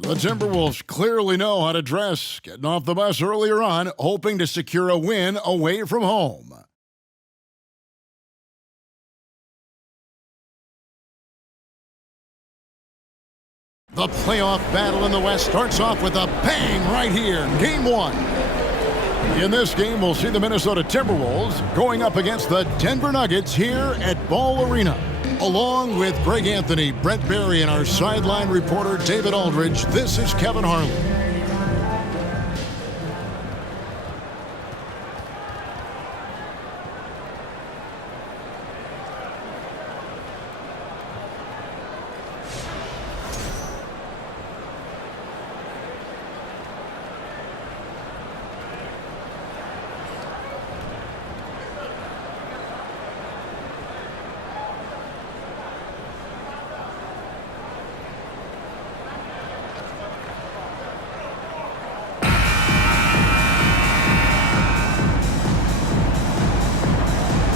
The Timberwolves clearly know how to dress, getting off the bus earlier on, hoping to secure a win away from home. The playoff battle in the West starts off with a bang right here, Game 1. In this game, we'll see the Minnesota Timberwolves going up against the Denver Nuggets here at Ball Arena. Along with Greg Anthony, Brent Barry, and our sideline reporter David Aldridge, this is Kevin Harlan.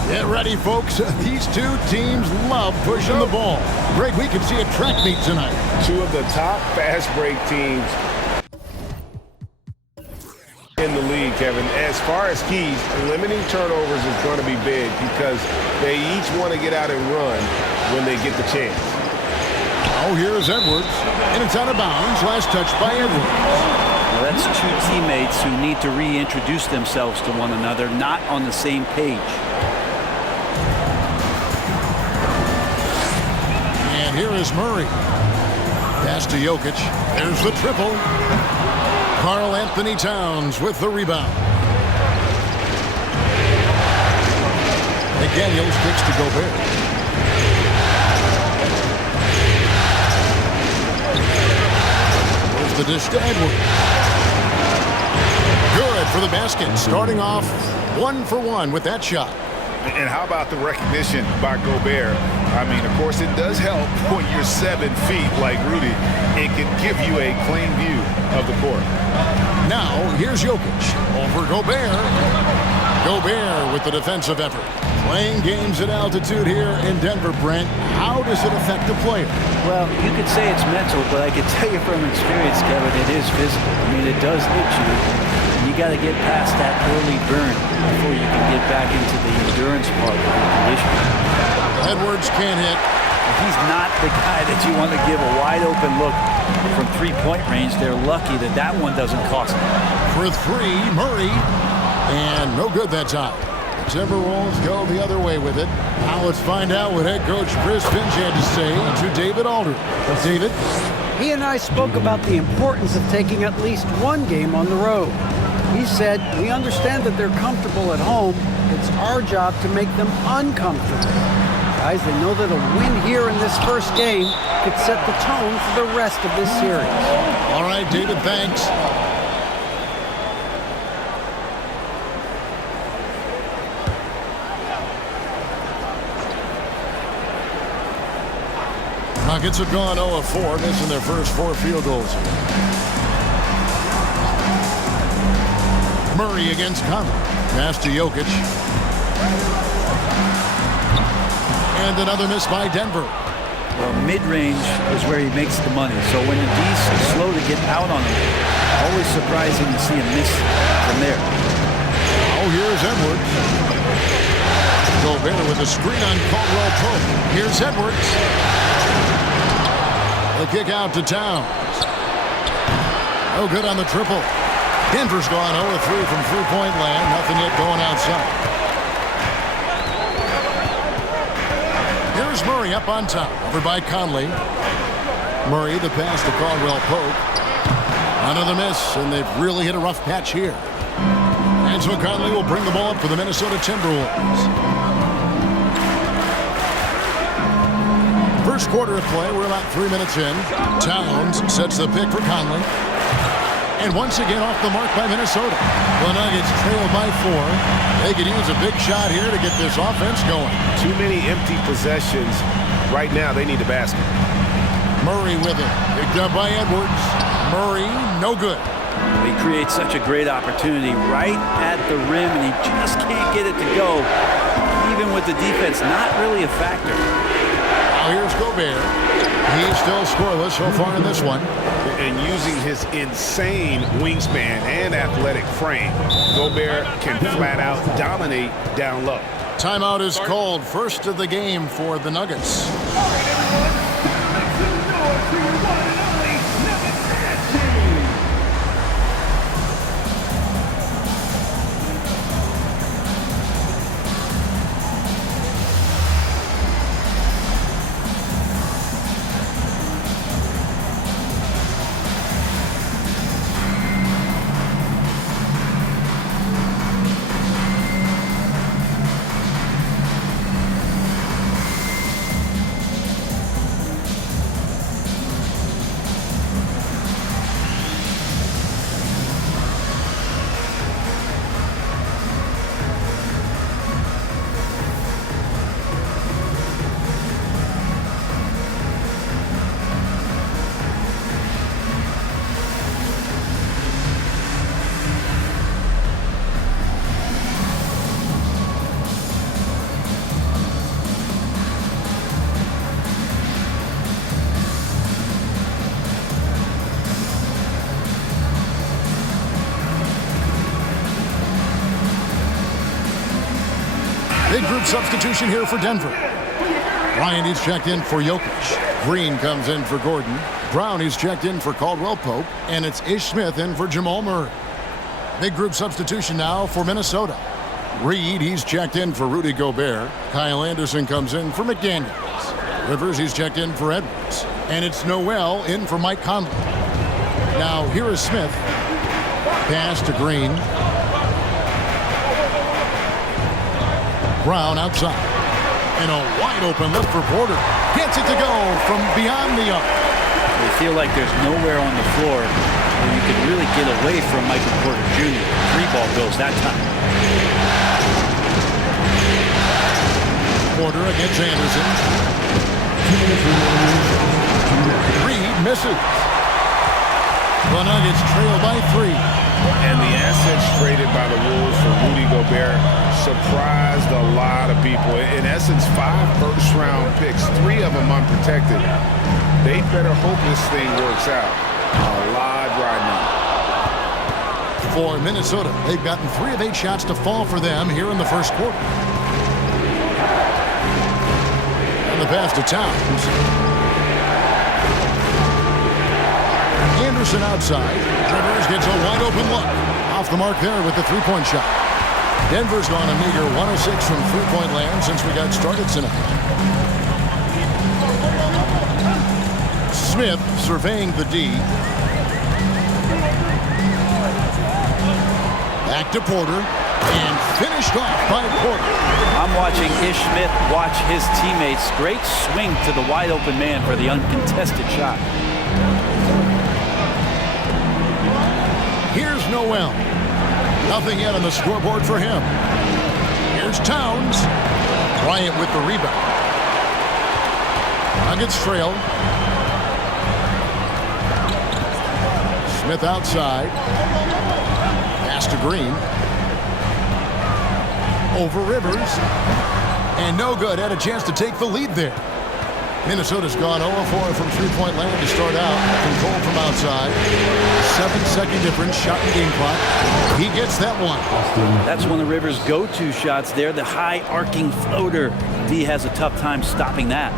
Get ready, folks. These two teams love pushing the ball. Greg, we could see a track meet tonight. Two of the top fast break teams in the league, Kevin. As far as keys, limiting turnovers is going to be big because they each want to get out and run when they get the chance. Oh, here's Edwards, and it's out of bounds. Last touch by Edwards. Well, that's two teammates who need to reintroduce themselves to one another, not on the same page. Here is Murray. Pass to Jokic. There's the triple. Karl Anthony Towns with the rebound. McDaniels kicks to Gobert. There's the dish to Edwards. Good for the basket. Starting off 1 for 1 with that shot. And how about the recognition by Gobert? I mean, of course, it does help when you're 7 feet like Rudy. It can give you a clean view of the court. Now, here's Jokic over Gobert. Gobert with the defensive effort. Playing games at altitude here in Denver, Brent. How does it affect the player? Well, you could say it's mental, but I can tell you from experience, Kevin, it is physical. I mean, it does hit you. You got to get past that early burn before you can get back into the endurance part of the condition. Edwards can't hit. He's not the guy that you want to give a wide open look from three-point range. They're lucky that that one doesn't cost them. For 3, Murray. And no good that time. The Timberwolves go the other way with it. Now let's find out what head coach Chris Finch had to say to David Aldridge. David? He and I spoke about the importance of taking at least one game on the road. He said, we understand that they're comfortable at home. It's our job to make them uncomfortable. Guys, they know that a win here in this first game could set the tone for the rest of this series. All right, David, thanks. Nuggets have gone 0 of 4, missing their first 4 field goals. Murray against Conley. Pass to Jokic. And another miss by Denver. Well, mid-range is where he makes the money. So when the D's is slow to get out on him, always surprising to see him miss from there. Oh, here's Edwards. Gobert with a screen on Caldwell Pope. Here's Edwards. The kick out to Towns. No good on the triple. Denver's gone 0 of 3 from three-point land. Nothing yet going outside. Here's Murray up on top. Over by Conley. Murray, the pass to Caldwell Pope. Another miss, and they've really hit a rough patch here. And so Conley will bring the ball up for the Minnesota Timberwolves. First quarter of play, we're about 3 minutes in. Towns sets the pick for Conley. And once again off the mark by Minnesota. The Nuggets trail by 4. They could use a big shot here to get this offense going. Too many empty possessions. Right now, they need a basket. Murray with it. Picked up by Edwards. Murray, no good. He creates such a great opportunity right at the rim, and he just can't get it to go. Even with the defense, not really a factor. Now here's Gobert. He's still scoreless so far in this one. and using his insane wingspan and athletic frame, Gobert can flat out dominate down low. Timeout is called. First of the game for the Nuggets. Big group substitution here for Denver. Ryan is checked in for Jokic. Green comes in for Gordon. Brown is checked in for Caldwell Pope. And it's Ish Smith in for Jamal Murray. Big group substitution now for Minnesota. Reed, he's checked in for Rudy Gobert. Kyle Anderson comes in for McDaniels. Rivers, he's checked in for Edwards. And it's Noel in for Mike Conley. Now here is Smith. Pass to Green. Brown outside. And a wide open look for Porter. Gets it to go from beyond the arc. They feel like there's nowhere on the floor where you can really get away from Michael Porter Jr. 3-ball goes that time. Porter against Anderson. Reed misses. The Nuggets trail by 3. And the assets traded by the Wolves for Rudy Gobert surprised a lot of people. In essence, 5 first-round picks, 3 of them unprotected. They better hope this thing works out. A lot right now. For Minnesota, they've gotten 3 of 8 shots to fall for them here in the first quarter. And the pass to Towns. Anderson outside. Rivers gets a wide open look. Off the mark there with the 3-point shot. Denver's gone a meager 106 from 3-point land since we got started tonight. Smith surveying the D. Back to Porter. And finished off by Porter. I'm watching Ish Smith watch his teammates. Great swing to the wide open man for the uncontested shot. Here's Noel. Nothing yet on the scoreboard for him. Here's Towns. Bryant with the rebound. Nuggets trail. Smith outside. Pass to Green. Over Rivers. And no good. Had a chance to take the lead there. Minnesota's gone 0-4 from 3-point land to start out. Control from outside. 7-second difference. Shot in game clock. He gets that one. That's one of Rivers' go-to shots there. The high arcing floater. D has a tough time stopping that.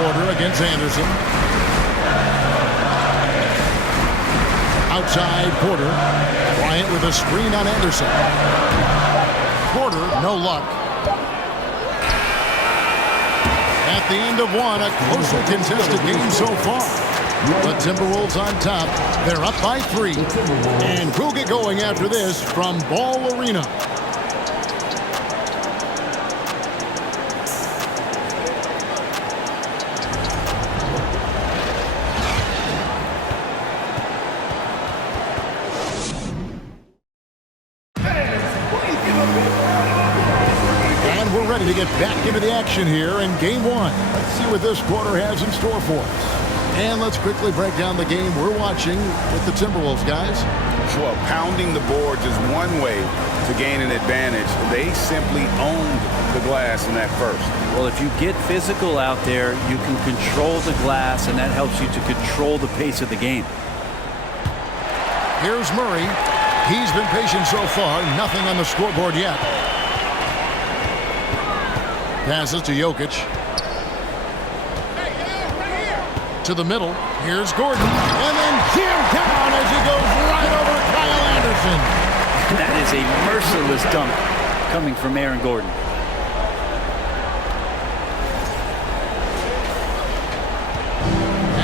Porter against Anderson. Outside Porter. Bryant with a screen on Anderson. Porter, no luck. At the end of one, a closely contested game so far. The Timberwolves on top. They're up by 3. And who'll get going after this from Ball Arena? And we're ready to get back into the action here in game 1. Let's see what this quarter has in store for us. And let's quickly break down the game we're watching with the Timberwolves, guys. Well, pounding the boards is one way to gain an advantage. They simply owned the glass in that first. Well, if you get physical out there, you can control the glass, and that helps you to control the pace of the game. Here's Murray. He's been patient so far. Nothing on the scoreboard yet. Passes to Jokic. To the middle. Here's Gordon. And then jammed down as he goes right over Kyle Anderson. That is a merciless dunk coming from Aaron Gordon.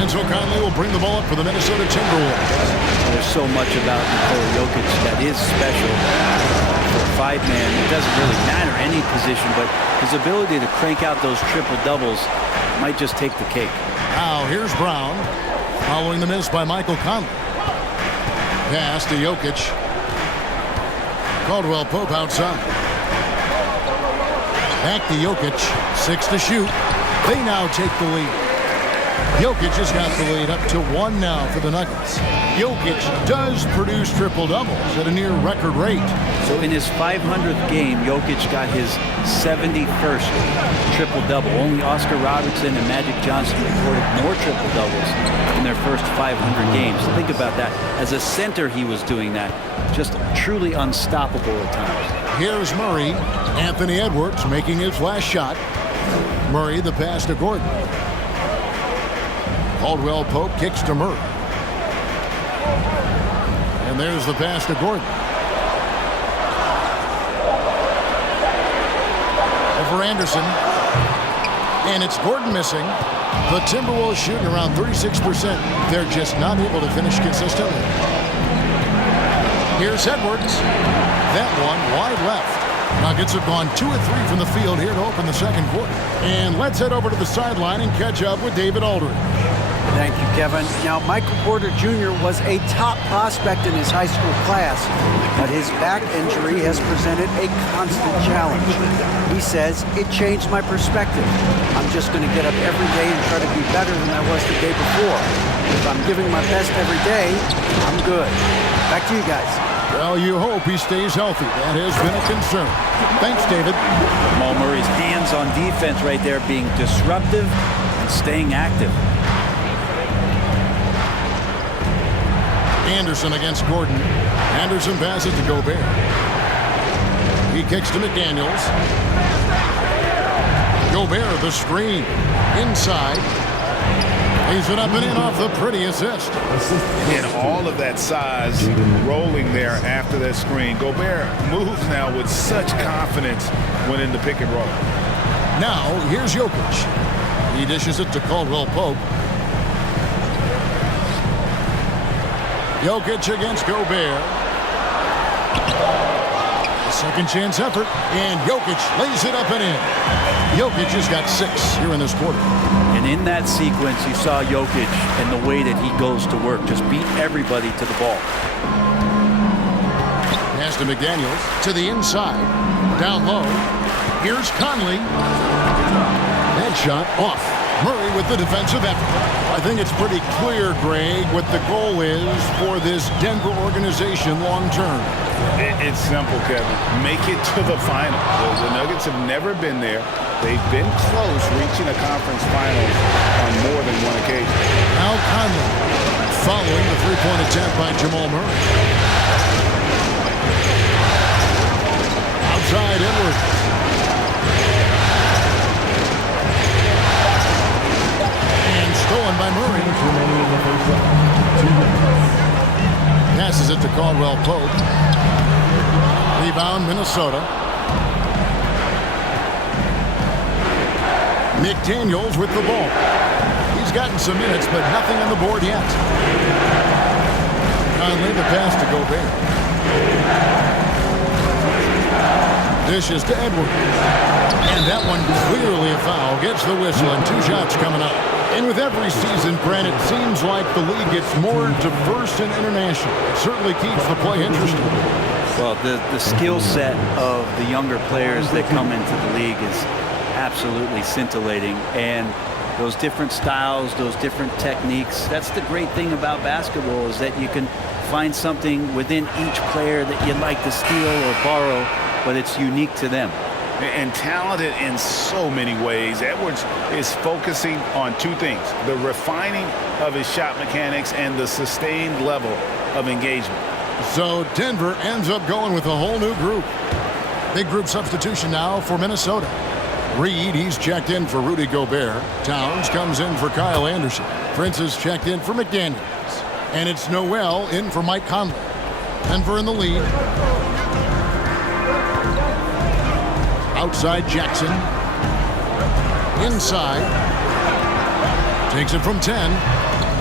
And so Conley will bring the ball up for the Minnesota Timberwolves. There's so much about Nikola Jokic that is special for a five-man. It doesn't really matter any position, but his ability to crank out those triple-doubles might just take the cake. Now here's Brown, following the miss by Michael Conley. Pass to Jokic. Caldwell Pope outside. Back to Jokic. 6 to shoot. They now take the lead. Jokic has got the lead up to 1 now for the Nuggets. Jokic does produce triple-doubles at a near record rate. So in his 500th game, Jokic got his 71st triple-double. Only Oscar Robertson and Magic Johnson recorded more triple-doubles in their first 500 games. Think about that. As a center, he was doing that. Just truly unstoppable at times. Here's Murray. Anthony Edwards making his last shot. Murray, the pass to Gordon. Caldwell Pope kicks to Murray. And there's the pass to Gordon. Over Anderson. And it's Gordon missing. The Timberwolves shooting around 36%. They're just not able to finish consistently. Here's Edwards. That one wide left. Nuggets have gone 2 of 3 from the field here to open the second quarter. And let's head over to the sideline and catch up with David Aldridge. Thank you, Kevin. Now, Michael Porter Jr. was a top prospect in his high school class, but his back injury has presented a constant challenge. He says, it changed my perspective. I'm just going to get up every day and try to be better than I was the day before. If I'm giving my best every day, I'm good. Back to you guys. Well, you hope he stays healthy. That has been a concern. Thanks, David. Jamal Murray's hands on defense right there, being disruptive and staying active. Anderson against Gordon. Anderson passes to Gobert. He kicks to McDaniels. Gobert, the screen. Inside. Lays it up and in off the pretty assist. And all of that size rolling there after that screen. Gobert moves now with such confidence when in the pick and roll. Now, here's Jokic. He dishes it to Caldwell Pope. Jokic against Gobert. A second chance effort, and Jokic lays it up and in. Jokic has got 6 here in this quarter. And in that sequence, you saw Jokic and the way that he goes to work. Just beat everybody to the ball. Pass to McDaniels. To the inside. Down low. Here's Conley. That shot off. Murray with the defensive effort. I think it's pretty clear, Greg, what the goal is for this Denver organization long term. It's simple, Kevin. Make it to the final. The Nuggets have never been there. They've been close reaching a conference finals on more than one occasion. Now Conley following the three-point attempt by Jamal Murray. Outside Edwards. And stolen by Murray. Passes it to Caldwell Pope. Rebound Minnesota. McDaniels with the ball. He's gotten some minutes, but nothing on the board yet. Conley the pass to Gobert. Dishes to Edwards. And that one clearly a foul. Gets the whistle and 2 shots coming up. And with every season, Brent, it seems like the league gets more diverse and international. It certainly keeps the play interesting. Well, the skill set of the younger players that come into the league is absolutely scintillating. And those different styles, those different techniques. That's the great thing about basketball, is that you can find something within each player that you'd like to steal or borrow, but it's unique to them. And talented in so many ways. Edwards is focusing on two things: the refining of his shot mechanics and the sustained level of engagement. So Denver ends up going with a whole new group. Big group substitution now for Minnesota. Reed, he's checked in for Rudy Gobert. Towns comes in for Kyle Anderson. Prince is checked in for McDaniels. And it's Noel in for Mike Conley. Denver in the lead. Outside Jackson. Inside. Takes it from 10.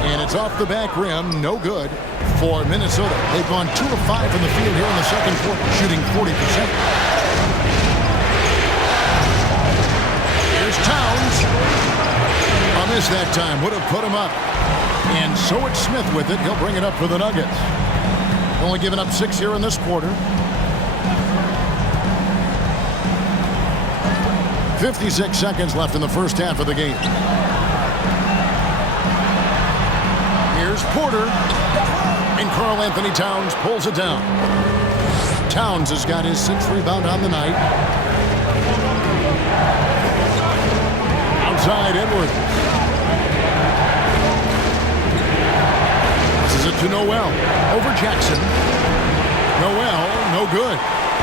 And it's off the back rim. No good for Minnesota. They've gone 2 of 5 from the field here in the second quarter, shooting 40%. Here's Towns. A miss that time. Would have put him up. And so it's Smith with it. He'll bring it up for the Nuggets. Only given up 6 here in this quarter. 56 seconds left in the first half of the game. Here's Porter. And Karl Anthony Towns pulls it down. Towns has got his 6th rebound on the night. Outside Edwards. Passes it to Noel. Over Jackson. Noel, no good.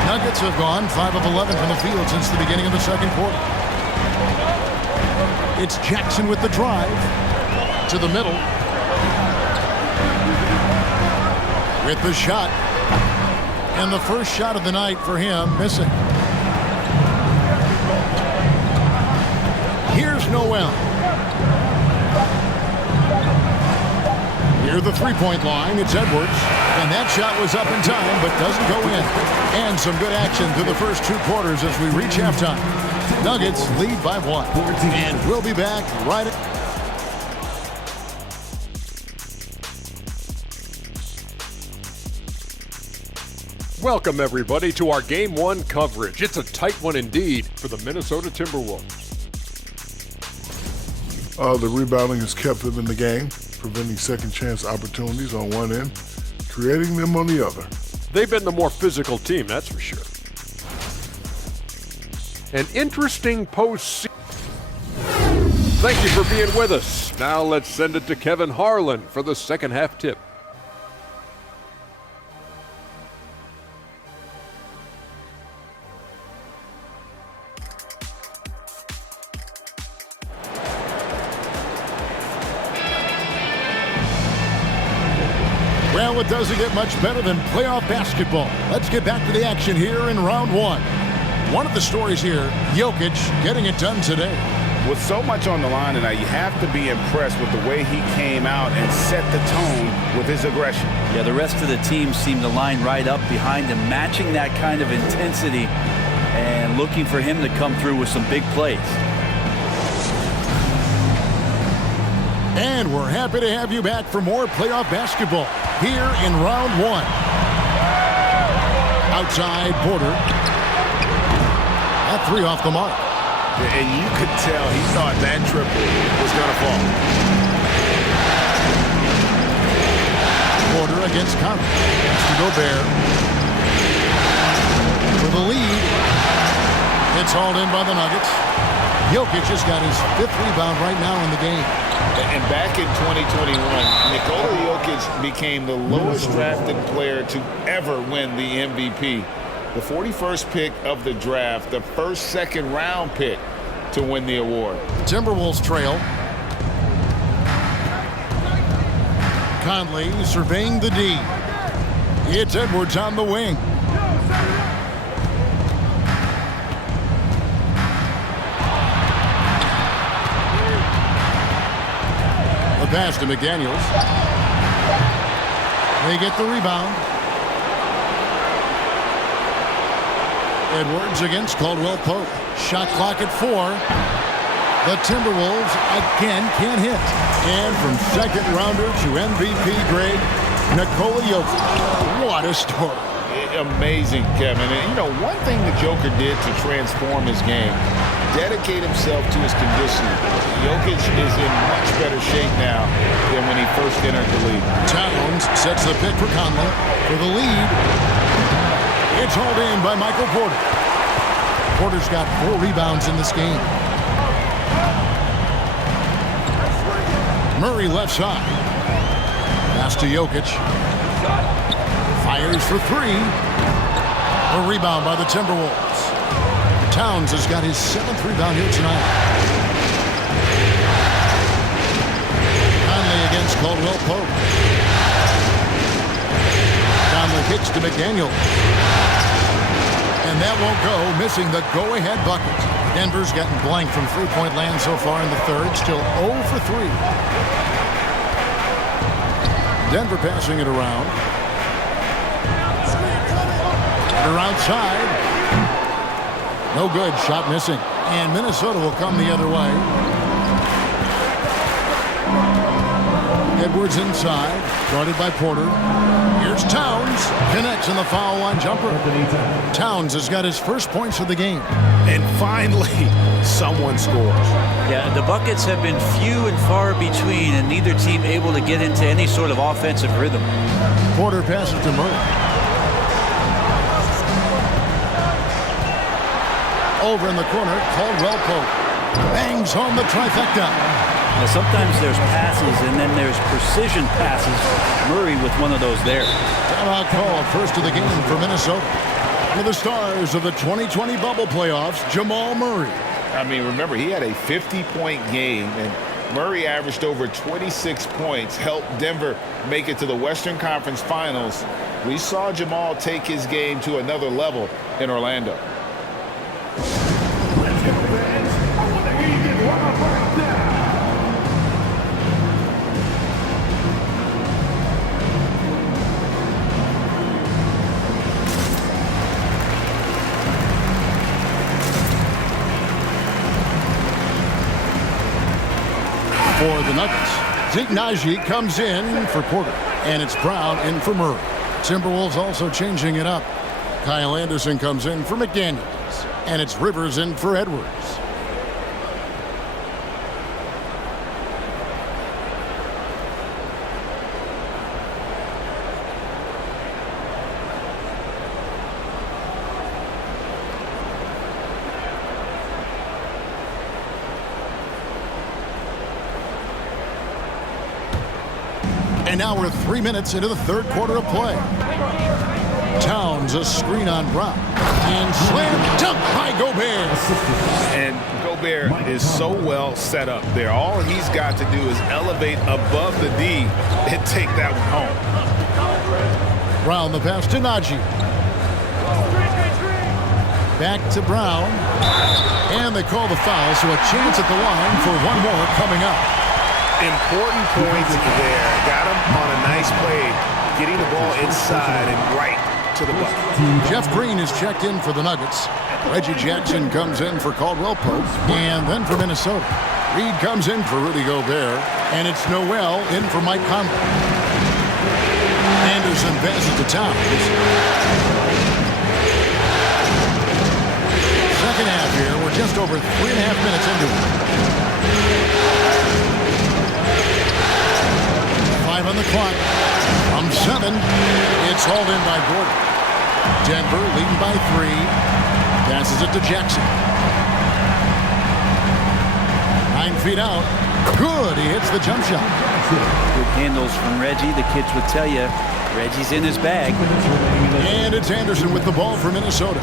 Nuggets have gone 5 of 11 from the field since the beginning of the second quarter. It's Jackson with the drive to the middle. With the shot. And the first shot of the night for him, missing. Here's Noel. Near the three-point line, it's Edwards. And that shot was up in time, but doesn't go in. And some good action through the first 2 quarters as we reach halftime. Nuggets lead by 1. And we'll be back right at... Welcome, everybody, to our Game 1 coverage. It's a tight one indeed for the Minnesota Timberwolves. The rebounding has kept them in the game, preventing second-chance opportunities on one end, creating them on the other. They've been the more physical team, that's for sure. An interesting postseason. Thank you for being with us. Now let's send it to Kevin Harlan for the second half tip. Well, it doesn't get much better than playoff basketball. Let's get back to the action here in round 1. One of the stories here, Jokic getting it done today. With so much on the line tonight, you have to be impressed with the way he came out and set the tone with his aggression. Yeah, the rest of the team seemed to line right up behind him, matching that kind of intensity and looking for him to come through with some big plays. And we're happy to have you back for more playoff basketball here in round 1. Outside Porter. That 3 off the mark. And you could tell he thought that triple was going to fall. Porter against Conley. To Gobert. For the lead. It's hauled in by the Nuggets. Jokic has got his 5th rebound right now in the game. And back in 2021, Nikola Jokic became the lowest drafted player to ever win the MVP. The 41st pick of the draft, the first second-round pick to win the award. Timberwolves trail. Conley surveying the D. It's Edwards on the wing. The pass to McDaniels. They get the rebound. Edwards against Caldwell Pope. Shot clock at 4. The Timberwolves again can't hit. And from second rounder to MVP grade, Nikola Jokic. What a story. Amazing, Kevin. And, you know, one thing the Joker did to transform his game dedicate himself to his conditioning. Jokic is in much better shape now than when he first entered the league. Towns sets the pick for Conley for the lead. It's hauled in by Michael Porter. Porter's got 4 rebounds in this game. Murray left side. Pass to Jokic. Fires for 3. A rebound by the Timberwolves. Towns has got his 7th rebound here tonight. Conley against Caldwell Pope. Down the kicks to McDaniel. And that won't go, missing the go-ahead bucket. Denver's gotten blank from three-point land so far in the third, still 0 for 3. Denver passing it around. They're outside. No good, shot missing. And Minnesota will come the other way. Edwards inside, guarded by Porter. Here's Towns, connects in the foul line jumper. Towns has got his first points of the game. And finally, someone scores. Yeah, the buckets have been few and far between, and neither team able to get into any sort of offensive rhythm. Porter passes to Murray. Over in the corner, Caldwell Pope bangs home the trifecta. Now, sometimes there's passes and then there's precision passes. Murray with one of those there. Timeout call, first of the game for Minnesota. One of the stars of the 2020 bubble playoffs, Jamal Murray. I mean, remember, he had a 50-point game, and Murray averaged over 26 points, helped Denver make it to the Western Conference Finals. We saw Jamal take his game to another level in Orlando. Let's go, fans. I want to hear you get wild right now. For the Nuggets, Zignaji comes in for Porter, and it's Brown in for Murray. Timberwolves also changing it up. Kyle Anderson comes in for McDaniels, and it's Rivers in for Edwards. And now we're 3 minutes into the third quarter of play. Towns, a screen on Brown. And slam dunk by Gobert. And Gobert is so well set up there. All he's got to do is elevate above the D and take that one home. Brown the pass to Najee. Back to Brown. And they call the foul, so a chance at the line for one more coming up. Important points there. Got him on a nice play, getting the ball inside and right to the bucket. Jeff Green is checked in for the Nuggets. Reggie Jackson comes in for Caldwell Pope. And then for Minnesota, Reed comes in for Rudy Gobert. And it's Noel in for Mike Conley. Anderson passes to Towns. Second half here. We're just over 3.5 minutes into it. 5 on the clock. From 7, it's hauled in by Gordon. Denver leading by 3. Passes it to Jackson. 9 feet out. Good. He hits the jump shot. Good handles from Reggie. The kids would tell you, Reggie's in his bag. And it's Anderson with the ball for Minnesota.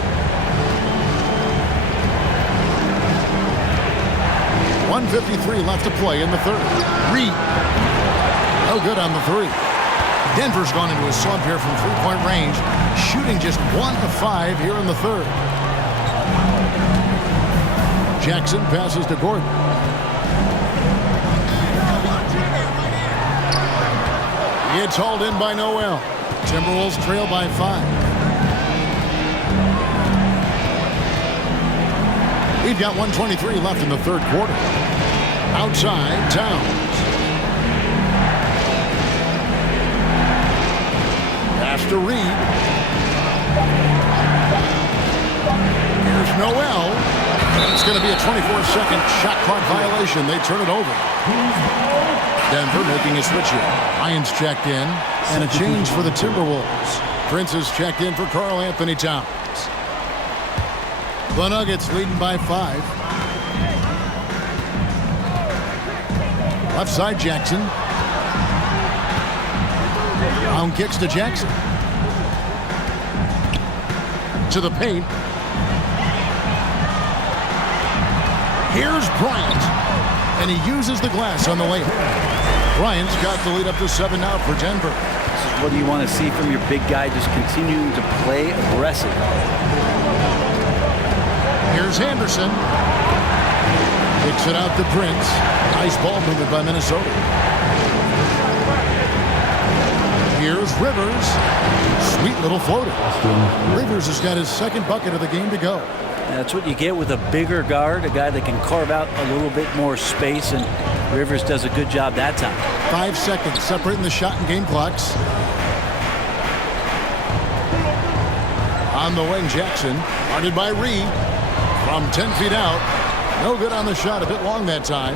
1:53 left to play in the third. Reed. No good on the 3. Denver's gone into a slump here from three-point range, shooting just 1 of 5 here in the third. Jackson passes to Gordon. It's hauled in by Noel. Timberwolves trail by 5. We've got 1:23 left in the third quarter. Outside, Towns. Pass to Reed. Here's Noel. It's going to be be a 24-second shot clock violation. They turn it over. Denver making a switch here. Lions checked in, and a change for the Timberwolves. Prince is checked in for Karl Anthony Towns. The Nuggets leading by 5. Left side, Jackson. Brown kicks to Jackson. To the paint. Here's Bryant. And he uses the glass on the layup. Bryant's got the lead up to 7 now for Denver. This is what you want to see from your big guy, just continuing to play aggressive. Here's Anderson. Kicks it out to Prince. Nice ball movement by Minnesota. Here's Rivers. Sweet little floater. Rivers has got his second bucket of the game to go. That's what you get with a bigger guard, a guy that can carve out a little bit more space, and Rivers does a good job that time. 5 seconds separating the shot and game clocks. On the wing, Jackson. Guarded by Reed. From 10 feet out. No good on the shot. A bit long that time.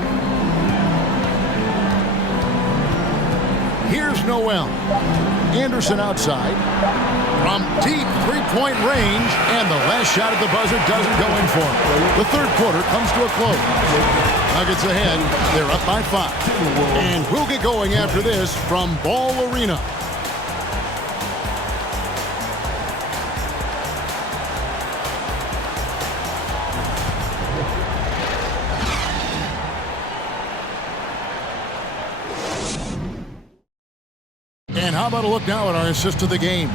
Here's Noel. Anderson outside. From deep three-point range. And the last shot at the buzzer doesn't go in for him. The third quarter comes to a close. Nuggets ahead. They're up by 5. And we'll get going after this from Ball Arena. And how about a look now at our assist of the game?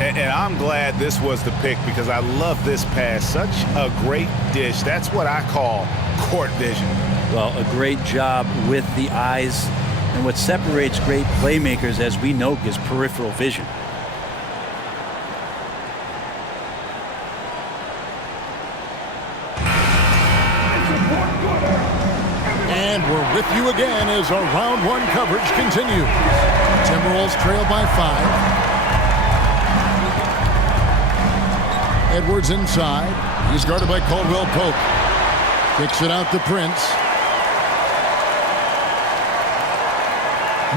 And I'm glad this was the pick because I love this pass. Such a great dish. That's what I call court vision. Well, a great job with the eyes. And what separates great playmakers, as we know, is peripheral vision. And we're with you again as our round 1 coverage continues. Timberwolves trail by 5. Edwards inside. He's guarded by Caldwell Pope. Kicks it out to Prince.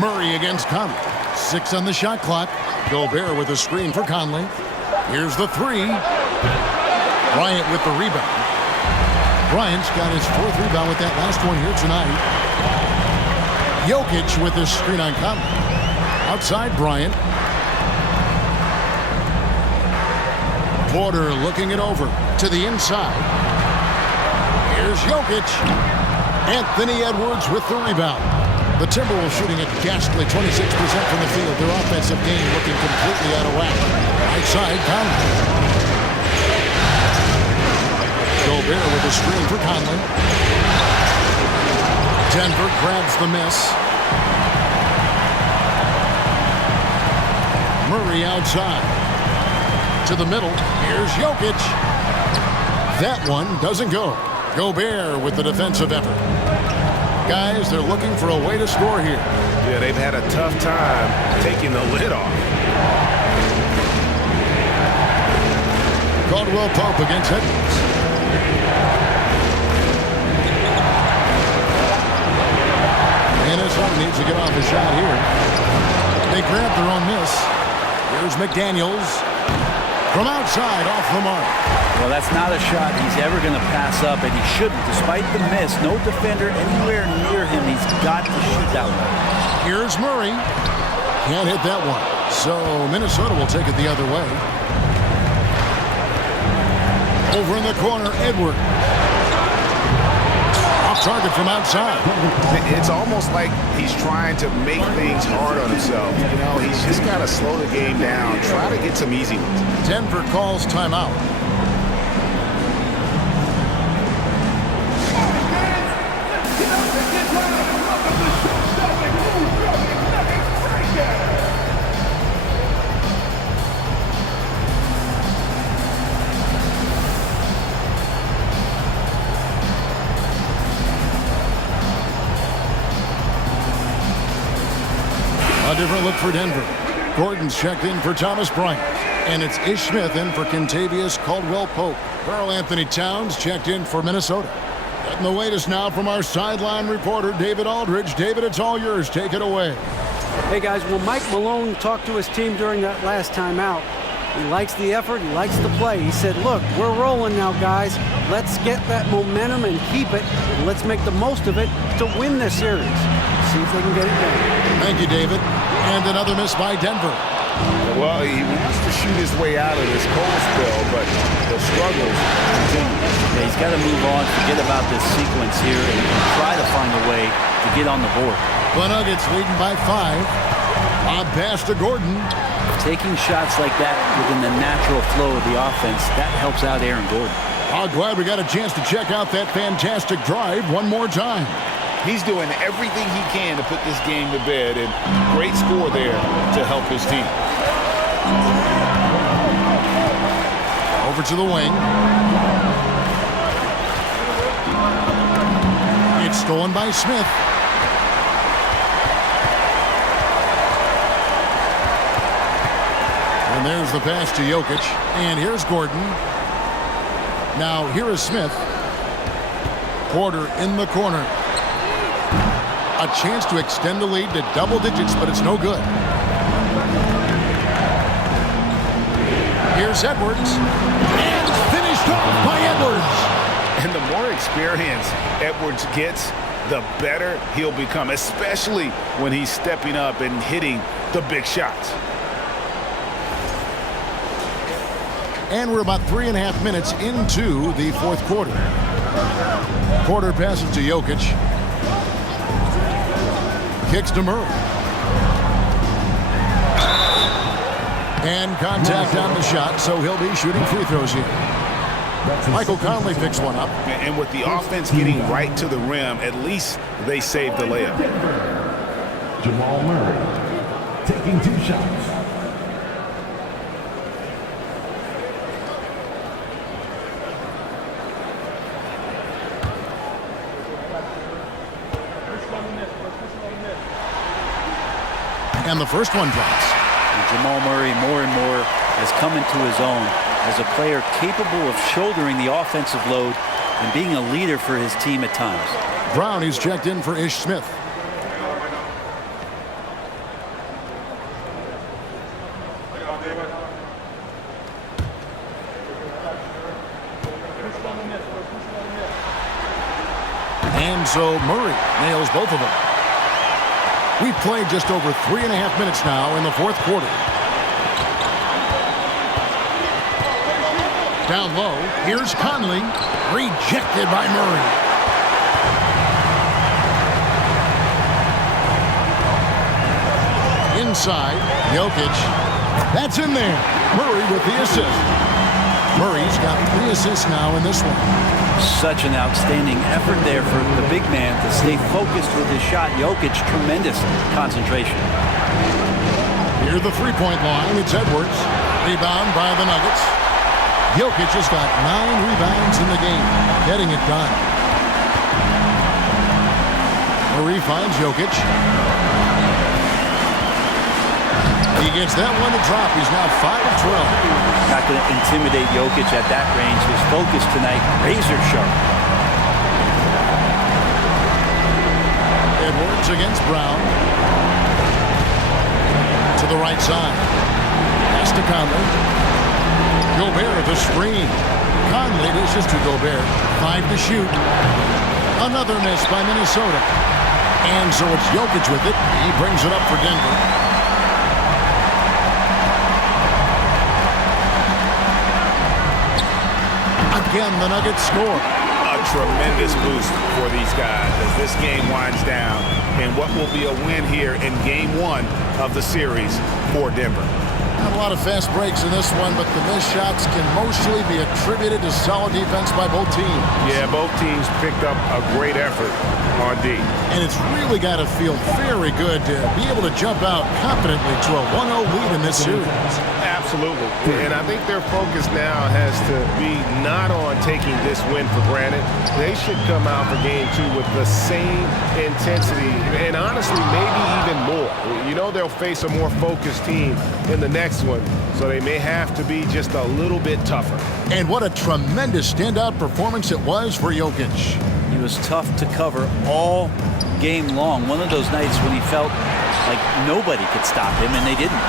Murray against Conley. 6 on the shot clock. Gobert with a screen for Conley. Here's the 3. Bryant with the rebound. Bryant's got his 4th rebound with that last one here tonight. Jokic with his screen on Conley. Outside Bryant. Porter looking it over to the inside. Here's Jokic. Anthony Edwards with the rebound. The Timberwolves shooting a ghastly 26% from the field. Their offensive game looking completely out of whack. Right side, Conley. Gobert with a screen for Conley. Denver grabs the miss. Murray outside. To the middle. Here's Jokic. That one doesn't go. Gobert with the defensive effort. Guys, they're looking for a way to score here. Yeah, they've had a tough time taking the lid off. Caldwell Pope against Edwards. Minnesota needs to get off a shot here. They grab their own miss. Here's McDaniels. From outside, off the mark. Well, that's not a shot he's ever going to pass up, and he shouldn't. Despite the miss, no defender anywhere near him. He's got to shoot that one. Here's Murray. Can't hit that one. So Minnesota will take it the other way. Over in the corner, Edwards. Off target from outside. It's almost like he's trying to make things hard on himself. You know, he's just got to slow the game down, try to get some easy ones. Denver calls timeout. A different look for Denver. Gordon's checked in for Thomas Bryant. And it's Ish Smith in for Kentavious Caldwell-Pope. Karl Anthony Towns checked in for Minnesota. And the latest now from our sideline reporter, David Aldridge. David, it's all yours. Take it away. Hey, guys, when Mike Malone talked to his team during that last timeout, he likes the effort, he likes the play. He said, look, we're rolling now, guys. Let's get that momentum and keep it. And let's make the most of it to win this series. See if they can get it done. Thank you, David. And another miss by Denver. Well, he wants to shoot his way out of this cold spell, but the struggles continue. Yeah, he's got to move on, forget about this sequence here, and try to find a way to get on the board. The Nuggets leading by 5. Lob pass to Gordon. Taking shots like that within the natural flow of the offense, that helps out Aaron Gordon. Oh, glad we got a chance to check out that fantastic drive one more time. He's doing everything he can to put this game to bed, and great score there to help his team. Over to the wing. It's stolen by Smith. And there's the pass to Jokic. And here's Gordon. Now here is Smith. Porter in the corner. A chance to extend the lead to double digits, but it's no good. Here's Edwards. And finished off by Edwards. And the more experience Edwards gets, the better he'll become, especially when he's stepping up and hitting the big shots. And we're about 3.5 minutes into the fourth quarter. Porter passes to Jokic. Kicks to Murray. And contact on the shot, so he'll be shooting free throws here. Michael Conley picks one up. And with the offense getting right to the rim, at least they saved the layup. Jamal Murray taking 2 shots. And the first one drops. And Jamal Murray more and more has come into his own as a player capable of shouldering the offensive load and being a leader for his team at times. Brown is checked in for Ish Smith. And so Murray nails both of them. We've played just over 3.5 minutes now in the fourth quarter. Down low, here's Conley, rejected by Murray. Inside, Jokic. That's in there. Murray with the assist. Murray's got 3 assists now in this one. Such an outstanding effort there for the big man to stay focused with his shot. Jokic, tremendous concentration. Near the three-point line, it's Edwards. Rebound by the Nuggets. Jokic has got 9 rebounds in the game, getting it done. Murray finds Jokic. He gets that one to drop. He's now 5 of 12. Not going to intimidate Jokic at that range. His focus tonight, razor sharp. Edwards against Brown. To the right side. Pass to Conley. Gobert the screen. Conley dishes to Gobert. 5 to shoot. Another miss by Minnesota. And so it's Jokic with it. He brings it up for Denver. Again, the Nuggets score. A tremendous boost for these guys as this game winds down and what will be a win here in Game 1 of the series for Denver. Not a lot of fast breaks in this one, but the missed shots can mostly be attributed to solid defense by both teams. Yeah, both teams picked up a great effort on D. And it's really got to feel very good to be able to jump out confidently to a 1-0 lead in this series. Absolutely. And I think their focus now has to be not on taking this win for granted. They should come out for Game 2 with the same intensity and honestly maybe even even more. You know they'll face a more focused team in the next one, so they may have to be just a little bit tougher. And what a tremendous standout performance it was for Jokic. He was tough to cover all game long. One of those nights when he felt like nobody could stop him, and they didn't.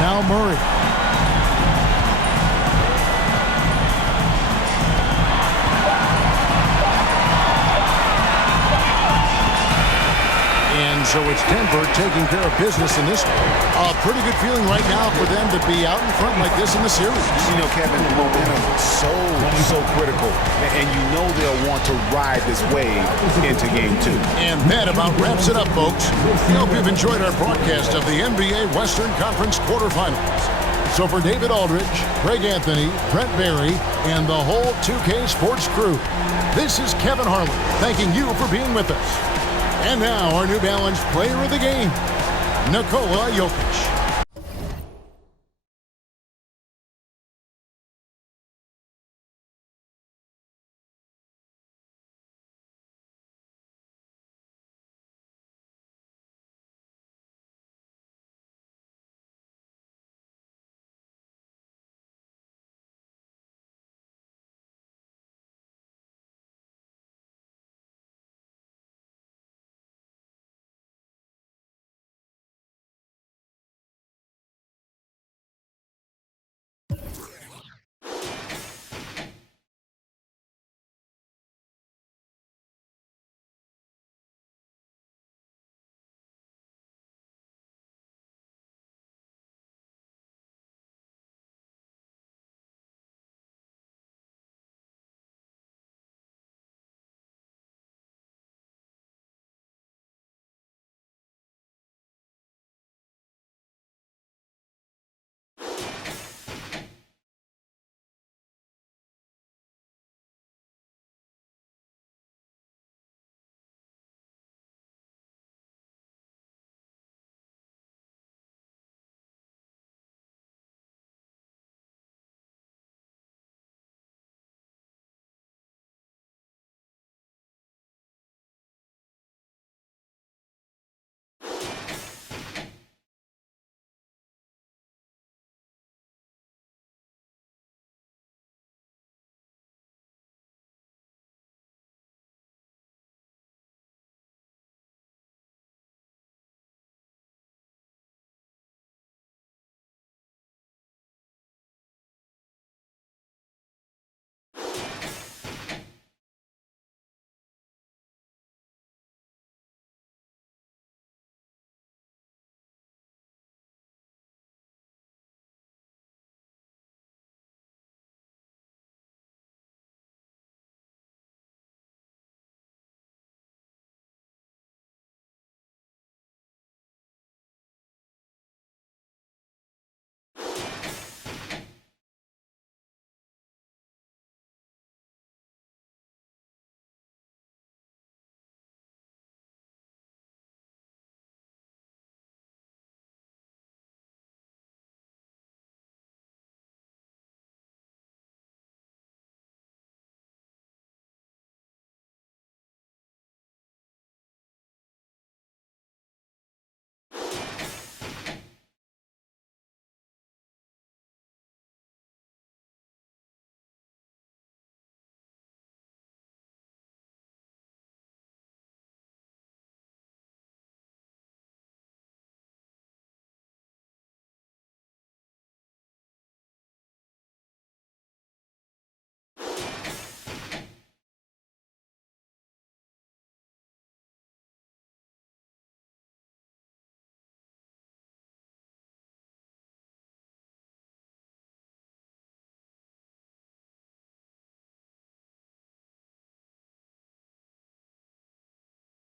Now Murray. And so it's Denver taking care of business in this one. A pretty good feeling right now for them to be out in front like this in the series. You know, Kevin, momentum so critical. And you know they'll want to ride this wave into game 2. And that about wraps it up, folks. We hope you've enjoyed our broadcast of the NBA Western Conference quarterfinals. So for David Aldridge, Greg Anthony, Brent Barry, and the whole 2K Sports crew, this is Kevin Harlan thanking you for being with us. And now our New Balance player of the game, Nikola Jokic.